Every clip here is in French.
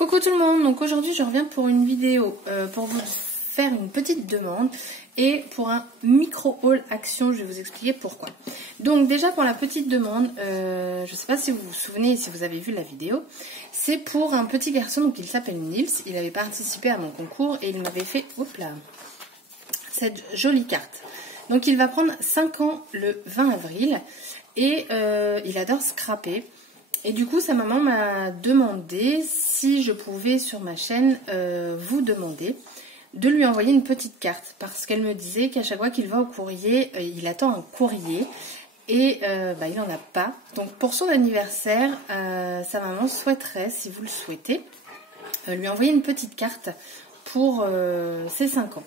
Coucou tout le monde, donc aujourd'hui je reviens pour une vidéo pour vous faire une petite demande et pour un micro haul action, je vais vous expliquer pourquoi. Donc déjà pour la petite demande, je ne sais pas si vous vous souvenez, si vous avez vu la vidéo, c'est pour un petit garçon, donc il s'appelle Nils, il avait participé à mon concours et il m'avait fait, hop là, cette jolie carte. Donc il va prendre 5 ans le 20 avril et il adore scraper. Et du coup, sa maman m'a demandé si je pouvais sur ma chaîne vous demander de lui envoyer une petite carte. Parce qu'elle me disait qu'à chaque fois qu'il va au courrier, il attend un courrier et il n'en a pas. Donc pour son anniversaire, sa maman souhaiterait, si vous le souhaitez, lui envoyer une petite carte pour ses 5 ans.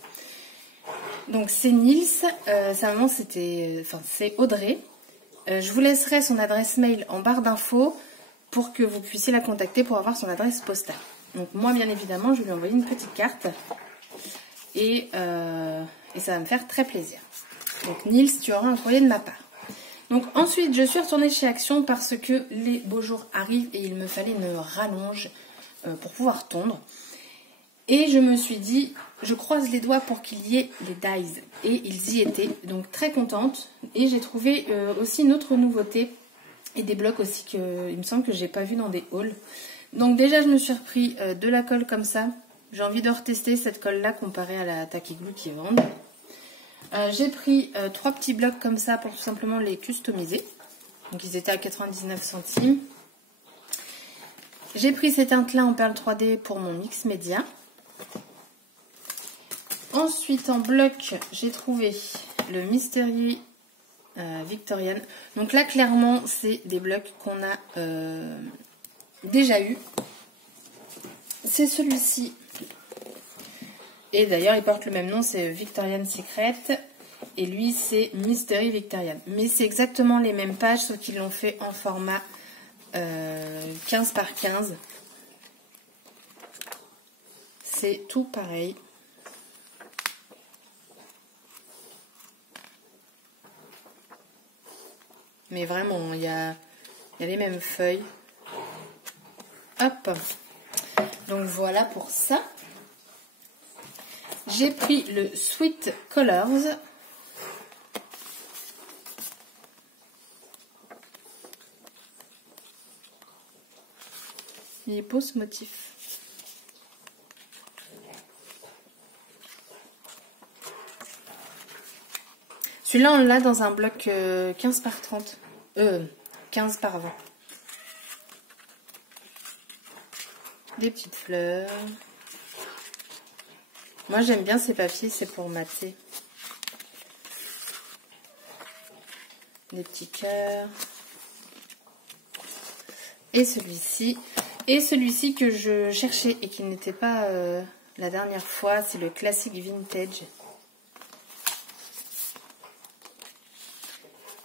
Donc c'est Nils, sa maman c'est Audrey. Je vous laisserai son adresse mail en barre d'infos pour que vous puissiez la contacter pour avoir son adresse postale. Donc moi, bien évidemment, je vais lui envoyer une petite carte et ça va me faire très plaisir. Donc Nils, tu auras un courrier de ma part. Donc ensuite, je suis retournée chez Action parce que les beaux jours arrivent et il me fallait une rallonge pour pouvoir tondre. Et je me suis dit, je croise les doigts pour qu'il y ait les dies. Et ils y étaient, donc très contente. Et j'ai trouvé aussi une autre nouveauté et des blocs aussi que il me semble que j'ai pas vu dans des hauls. Donc déjà, je me suis repris de la colle comme ça. J'ai envie de retester cette colle-là comparée à la Tacky Glue qui est vendue. J'ai pris 3 petits blocs comme ça pour tout simplement les customiser. Donc ils étaient à 99 centimes. J'ai pris ces teintes-là en perle 3D pour mon mix média. Ensuite, en bloc, j'ai trouvé le Mystery Victorian. Donc là, clairement, c'est des blocs qu'on a déjà eu. C'est celui-ci. Et d'ailleurs, il porte le même nom, c'est Victorian Secret. Et lui, c'est Mystery Victorian. Mais c'est exactement les mêmes pages, sauf qu'ils l'ont fait en format 15 par 15. C'est tout pareil. Mais vraiment, il y a les mêmes feuilles. Hop. Donc voilà pour ça. J'ai pris le Sweet Colors. Il est beau ce motif. Celui-là, on l'a dans un bloc 15 par 30. 15 par 20. Des petites fleurs. Moi, j'aime bien ces papiers, c'est pour mater. Des petits cœurs. Et celui-ci. Et celui-ci que je cherchais et qui n'était pas la dernière fois, c'est le classique vintage.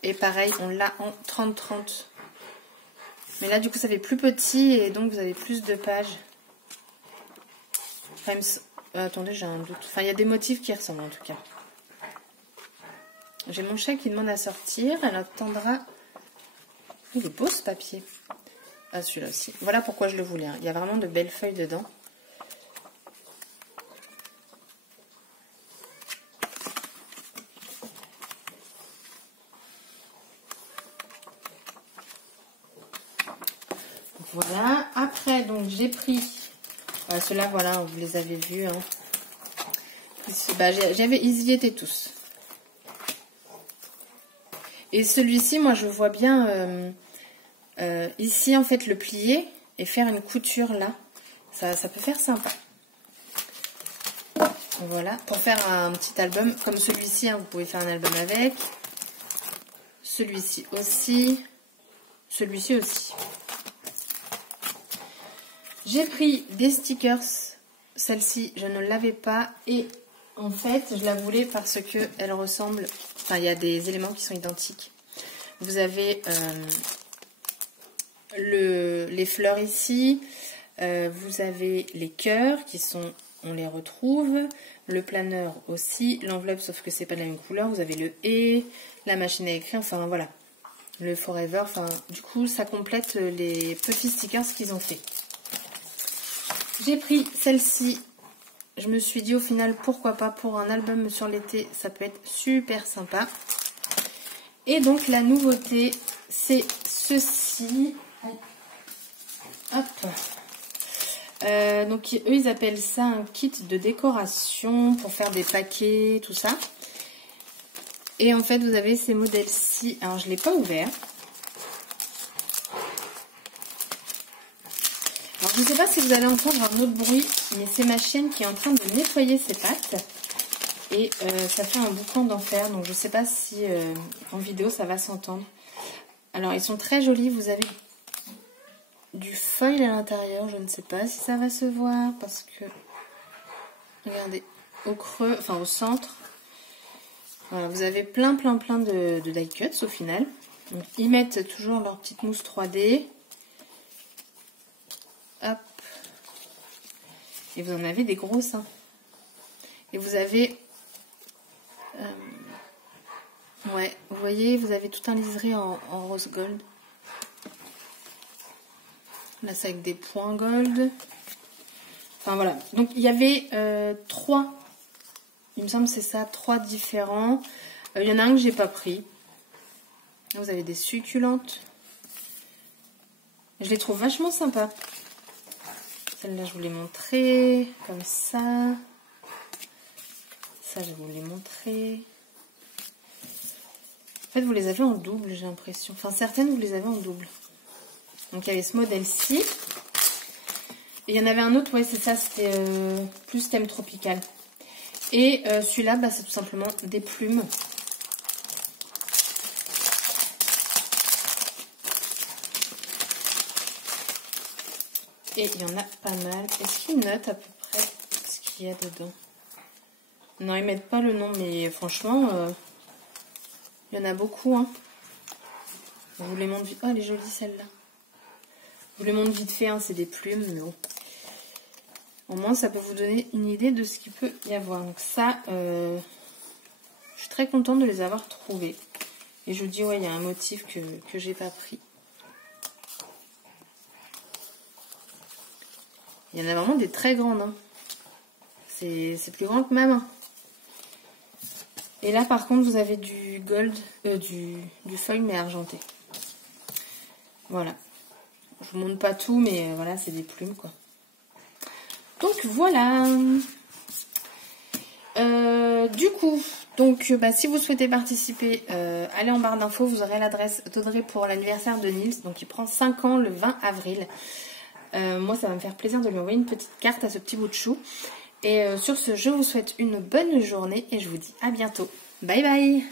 Et pareil, on l'a en 30-30. Mais là, du coup, ça fait plus petit et donc vous avez plus de pages. Enfin, attendez, j'ai un doute. Enfin, il y a des motifs qui ressemblent en tout cas. J'ai mon chat qui demande à sortir. Elle attendra. Il est beau ce papier. Ah, celui-là aussi. Voilà pourquoi je le voulais. Il y a vraiment de belles feuilles dedans. Voilà. Après, donc, j'ai pris... ceux-là, voilà, vous les avez vus. Hein. Ils y étaient tous. Et celui-ci, moi, je vois bien... ici, en fait, le plier et faire une couture là. Ça peut faire sympa. Voilà. Pour faire un petit album comme celui-ci, hein, vous pouvez faire un album avec. Celui-ci aussi. Celui-ci aussi. J'ai pris des stickers. Celle-ci, je ne l'avais pas. Et en fait, je la voulais parce qu'elle ressemble... Enfin, il y a des éléments qui sont identiques. Vous avez les fleurs ici. Vous avez les cœurs qui sont... On les retrouve. Le planeur aussi. L'enveloppe, sauf que c'est pas de la même couleur. Vous avez le « et », la machine à écrire. Enfin, voilà. Le Forever. Enfin, du coup, ça complète les petits stickers qu'ils ont fait. J'ai pris celle-ci. Je me suis dit au final, pourquoi pas pour un album sur l'été, ça peut être super sympa. Et donc la nouveauté, c'est ceci. Hop. Donc eux, ils appellent ça un kit de décoration pour faire des paquets, tout ça. Et en fait, vous avez ces modèles-ci. Alors, je ne l'ai pas ouvert. Alors, je ne sais pas si vous allez entendre un autre bruit, mais c'est ma chienne qui est en train de nettoyer ses pattes. Et ça fait un boucan d'enfer, donc je ne sais pas si en vidéo ça va s'entendre. Alors, ils sont très jolis. Vous avez du foil à l'intérieur. Je ne sais pas si ça va se voir parce que, regardez, au creux, enfin au centre, voilà, vous avez plein de die cuts au final. Donc, ils mettent toujours leur petite mousse 3D. Hop. Et vous en avez des grosses. Hein. Et vous avez... ouais, vous voyez, vous avez tout un liseré en rose gold. Là, c'est avec des points gold. Enfin, voilà. Donc, il y avait 3. Il me semble que c'est ça, 3 différents. Il y en a un que j'ai pas pris. Là, vous avez des succulentes. Je les trouve vachement sympas. Celle-là, je vous l'ai montré. Comme ça. Ça, je vous l'ai montré. En fait, vous les avez en double, j'ai l'impression. Enfin, certaines, vous les avez en double. Donc, il y avait ce modèle-ci. Et il y en avait un autre, ouais, c'est ça, c'était plus thème tropical. Et celui-là, bah, c'est tout simplement des plumes. Et il y en a pas mal. Est-ce qu'ils notent à peu près ce qu'il y a dedans? Non, ils mettent pas le nom, mais franchement, il y en a beaucoup. Hein. Je vous les montre vite. Oh, elle est jolie celle-là. Je vous les montre vite fait, hein, c'est des plumes, mais bon. Au moins, ça peut vous donner une idée de ce qu'il peut y avoir. Donc ça, je suis très contente de les avoir trouvés. Et je vous dis, ouais, il y a un motif que j'ai pas pris. Il y en a vraiment des très grandes. Hein. C'est plus grand que ma main. Et là, par contre, vous avez du gold, du foil, mais argenté. Voilà. Je vous montre pas tout, mais voilà, c'est des plumes, quoi. Donc voilà. Du coup, donc bah, si vous souhaitez participer, allez en barre d'infos, vous aurez l'adresse d'Audrey pour l'anniversaire de Nils. Donc il prend 5 ans le 20 avril. Moi, ça va me faire plaisir de lui envoyer une petite carte à ce petit bout de chou. Et sur ce, je vous souhaite une bonne journée et je vous dis à bientôt. Bye bye!